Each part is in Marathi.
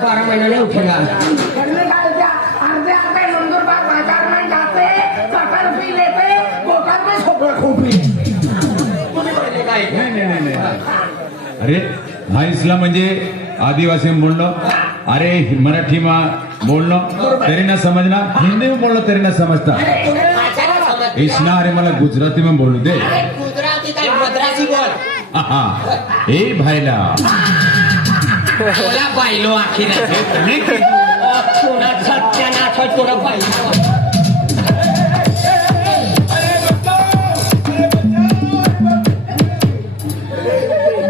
12 महीना नहीं उठेगा। अर्धे नंदुरबार बाजार में जाते कटर भी लेते कोटर में छोकरा खूपी नाही अरे व्हॉइसला म्हणजे आदिवासी में बोलणं अरे मराठी में बोलणं तरी ना समजना हिंदी में बोलणं तरी ना समजता इसना अरे मला गुजराती में बोलू दे गुजराती काय मद्रासी बोल ए भाईला बोला बायलो आखी नाही पुन्हा सत्यानाश होय तुला बायलो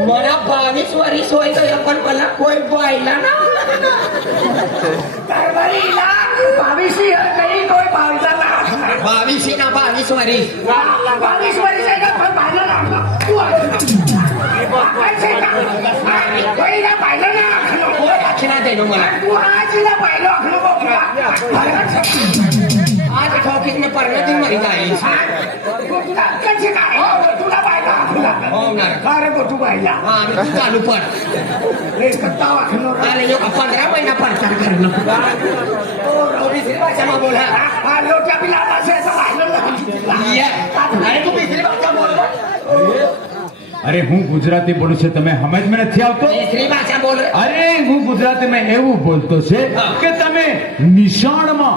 मला 22 वर्ष होय गया पण मला कोई बायला ना कारभारीला 22 काही कोई बायला ना 22 ना 22 वर्ष 22 वर्ष का पण बायला ना तू पहिला बायला ना कोई आखीना देनो मला तू आजीला बायलो आखलो बघ आज ठोकीत में परणे दिन मरी जाईल कशी काय तुला बायला आखला हो ना अरे गोटू बायला हां मी चालू पण एक कट्टा आखलो आले यो 15 महिना प्रचार करणं ओ रवि भाषा में बोला हां लोटा बिला भाषा से बायलो ये अरे तू तीसरी भाषा बोल अरे હું ગુજરાતી બોલું છું તમે સમજ में નથી આવતો तीसरी भाषा बोल અરે હું ગુજરાતી में એવું બોલતો છે કે તમે નિશાળમાં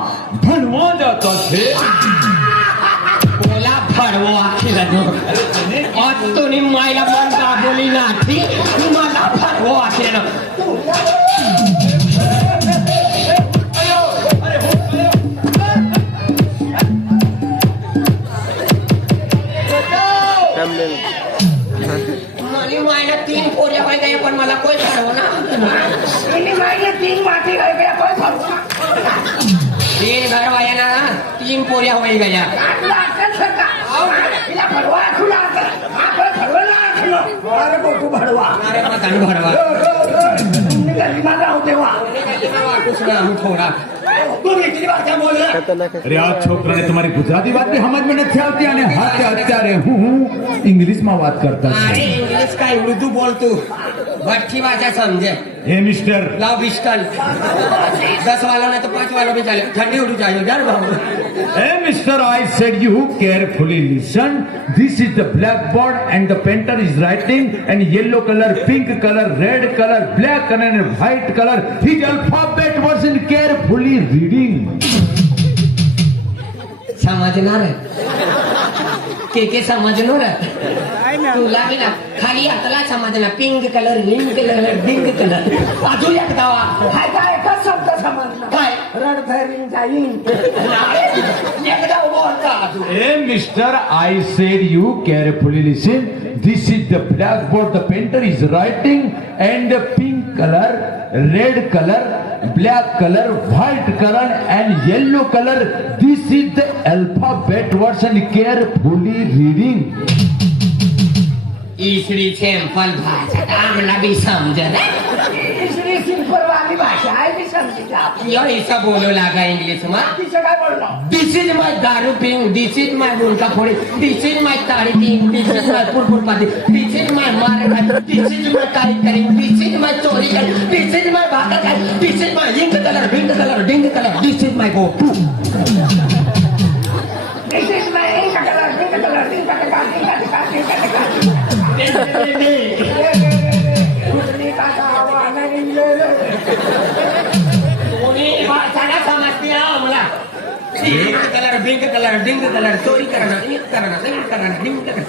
ભણવા જતા છે बोला फड़वो आखी रजो और तो नि मायला मन का बोली ना थी मला फड़वो आखी रजो मनी मायला 3 पोऱ्या पाय गया पण मला कोई फड़वो ना इन्हीं मायने 3 माटी गए गया कोई फरक 3 घर वाया ना 3 पोऱ्या होई गया इला भरवा खुला आपण भरवला आखलो अरे गोटू भरवा अरे मत भरवा गरीबा जाऊ देवा कुछ ना हम थोड़ा तू तीसरी भाषा बोल અરે આ છોકરાને તમારી ગુજરાતી વાત બી સમજ में નથી આવતી અને હાથે અત્યારે હું ઇંગ્લિશમાં વાત કરતા अरे છું इंग्लिश का उर्दू बोल तू भट्टी भाषा समझे હે મિસ્ટર लाओ बिस्टल 10 वालों ने तो 5 वालों भी चले ठंडी उड़ जाइयो डर बाबू Hey Mr. I said you carefully listen. This is the blackboard and the painter is writing and yellow color, pink color, red color, black color and white color. His alphabet was in carefully reading. समझणार के समजणार तुला बी ना खाली आतला समजणार पिंक कलर हिंग कलर डिंग कलर अजून एक दावा हाय काय एकच शब्द समजला काय रड धरीन जाईन एकदा बोलता अजून Hey Mr. I said you carefully listen. This is the blackboard. The painter is writing and the pink color, red color, black color, white color and yellow color. This is the alphabet words and carefully reading. इसरी सिंपल भाषा आमला भी समझ ना इसरी सिंपल वाली भाषा आहे मी समजली आपली यो ऐसा बोलो लागा इंग्लिश में तिचं काय बोललो दिस इज माय दारू पिंग दिस इज माय मुंडका फोड़ी दिस इज माय ताड़ी पिंग दिस इज माय पुरपुर पाती दिस इज माय मार दिस इज माय काई करिंग दिस इज माय चोरी कर दिस इज माय भागा कर दिस इज माय हिंग कलर पिंक कलर डिंग colour this is my go this is my एक colour pink colour pink colour कुठली काका आवाना गेले कोणी भाषा समजते आम्हाला कलर पिंक कलर डिंग कलर चोरी करना एक करना डिंग करना डिंग करना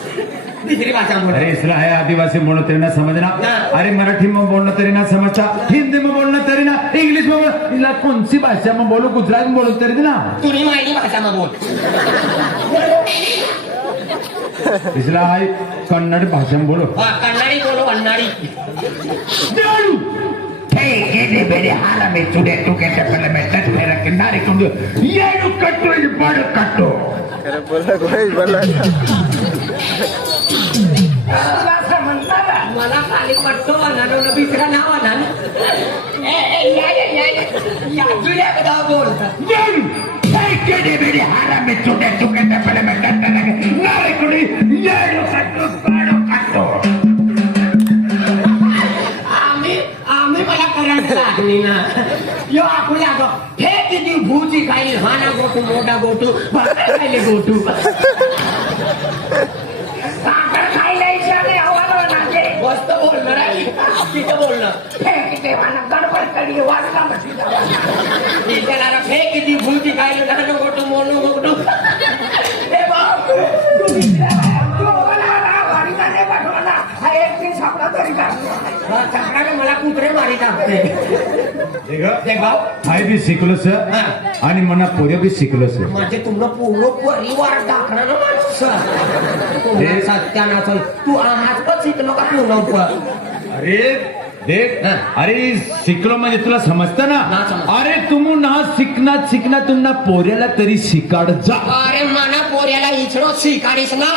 दूसरी भाषा बोल अरे इसला है आदिवासी में बोलना तेरी ना समझना अरे मराठी में बोलना तेरी ना समझता हिंदी में बोलना तेरी ना इंग्लिश में बोलना इला कौन सी भाषा में बोलो गुजराती में बोलो तेरी ना तुम्ही माहिती भाषा में बोल इसला है कन्नड़ भाषा में बोलो कन्नड़ी बोलो अन्नाड़ी ಹೇಗೆ ಬೇರೆ ಹಾಲ ಮೇ ಚುಡೆ ಟುಕೆ ಟೆಪಲೆ ಮೇ ಟಟ್ ಮೇರ ಕಿನಾರೆ ಕೊಂಡು ಏನು ಕಟ್ಟು ಇದು ಬಾಡು ಕಟ್ಟು अरे बोला कोई बोला भाषा म्हणतात मला खाली पट्टो अनानो बिसरा नाव अनानो या जुया कदा बोलता ಹೇಗೆ ಬೇರೆ ಹಾಲ ಮೇ ಚುಡೆ ಟುಕೆ ಟೆಪಲೆ ಮೇ ಟಟ್ ಮೇರ ಕಿನಾರೆ ಕೊಂಡು ಏನು ಕಟ್ಟು ಬಾಡು ಕಟ್ಟು आम्ही मला करंट सुनी ना यो आकुला गो हे किती भूजी खाईल हाना गोटू मोठा गोटू भाकर खायले गोटू साखर खायला इशाने हवाला नाके मस्त बोलणार आहे तिथं बोलणं फेक देवाना गडबड करी वाजला म्हशी त्याला हे किती भूजी खाईल हाना गोटू मोनू गोटू हे बाप तू वाडी जाणे पाठवला हा एक दिन सापडा तरी का सकाळी मला कुत्रे मारी टाकते देख भाऊ हाय बी शिकलो सर आणि मना पोरे बी शिकलो सर म्हणजे तुमनं पूर्ण परिवार टाकणार ना माणसं सत्यानाच तू आहात पण शिकलो का पूर्ण अरे देख अरे शिकलो म्हणजे तुला समजतं ना ना समजतं. अरे तुम्ही ना शिकना तुम्हाला पोऱ्याला तरी शिकाड जा अरे मना पोऱ्याला इचडो शिकारीस ना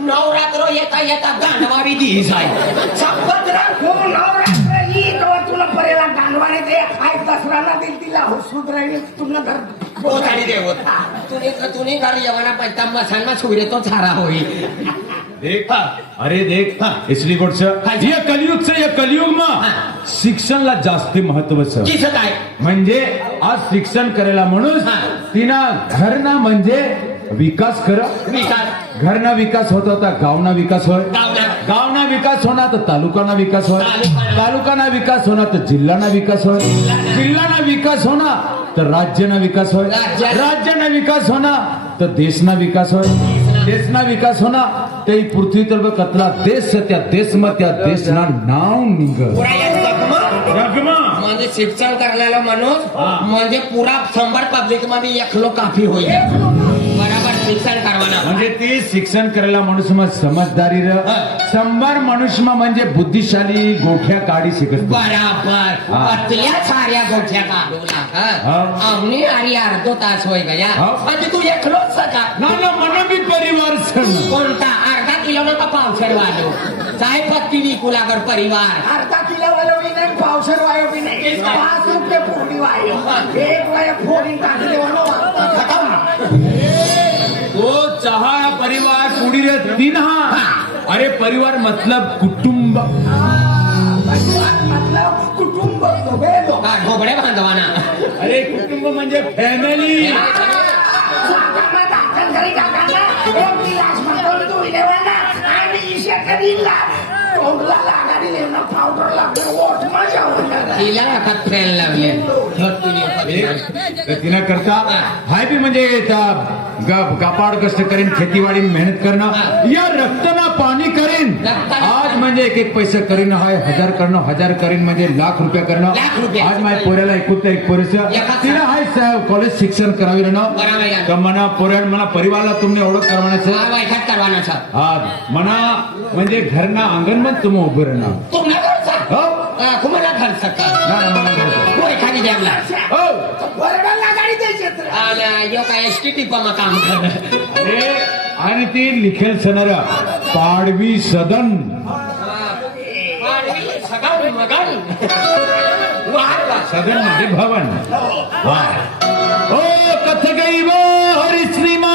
नवरात्र येता येता गांडवारी दिस आहे संपत्रा खूप नवरात्र ही तो तुला परेला गांडवाने दे आई दसराला दिल तिला हुसूद राहील तुला घर पोचाडी देवत तुने घर येवाना पैता मसाला सूर्य तो छारा होईल देख अरे देख इसली गोडचं या कलियुगचं या कलियुग में शिक्षणला जास्त महत्वाचं दिसत आहे म्हणजे आज शिक्षण करायला म्हणून तिना घरना म्हणजे विकास कर विकास घरना विकास होत होता गावना विकास होय गावना. गावना विकास होणार तर तालुकाना विकास होय तालुकाना विकास होणार तर जिल्हाना विकास होय जिल्हाना विकास होणार तर राज्यना विकास होय राज्यना विकास होणार तर देशना विकास होय देशना विकास होणार ते पृथ्वी तर कतला देश त्या देश में त्या देशना नाव निघ म्हणजे शिक्षण करण्याला माणूस म्हणजे पुरा 100 पब्लिक मध्ये एकलो काफी होईल बराबर शिक्षण करवाना म्हणजे ती शिक्षण करायला माणूस मग समजदारी 100 मनुष्य म्हणजे बुद्धिशाली गोठ्या काढी शिकत बराबर अतल्या साऱ्या गोठ्या काढूला आम्ही आणि अर्धो तास होय गया म्हणजे तू एकलोच का ना मन बी परिवार सण कोणता अर्धा किलोमीटर पावसर वालो चाय पत्ती विकू लागर परिवार अर्धा किलो वालो भी नाही पावसर वायो भी नाही 5 रुपये फोडी वायो एक वाया फोडी टाकले वालो खतम तो चहा परिवार पुढी रे तीन अरे परिवार मतलब कुटुंब मतलब कुटुंब दोघे ढोबळे बांधवाना अरे कुटुंब म्हणजे फॅमिली घरी काकांना एक गिलास भरून धुईले वाला आणि इशेकडीला तोंडला लागाडी लेणं पावडर लागलं ओठ माझ्या होणार तिला हातात फेल लावले तिनं करता हाय बी म्हणजे गापाड कष्ट करीन खेतीवाडी मेहनत करणं या रक्तना पाणी करीन आज म्हणजे एक पैसे करीन हाय 1000 करणं 1000 करीन म्हणजे लाख रुपये करणं आज माझ्या पोऱ्याला एक पोरीस तिला हाय कॉलेज शिक्षण करावी तर मना पोऱ्या मना परिवारला तुम्ही ओळख करवायचं आज मना म्हणजे घरना अंगण मध्ये तुम्ही उभं राहणार तुम्हाला घर सका एखादी द्यावला वरडाला गाडी द्यायची यो काय एसटी टिपा मग काम कर अरे आणि ती लिखेल सनर पाडवी सदन सदन म्हणजे भवन ओ कथ गई वो हरी श्रीमा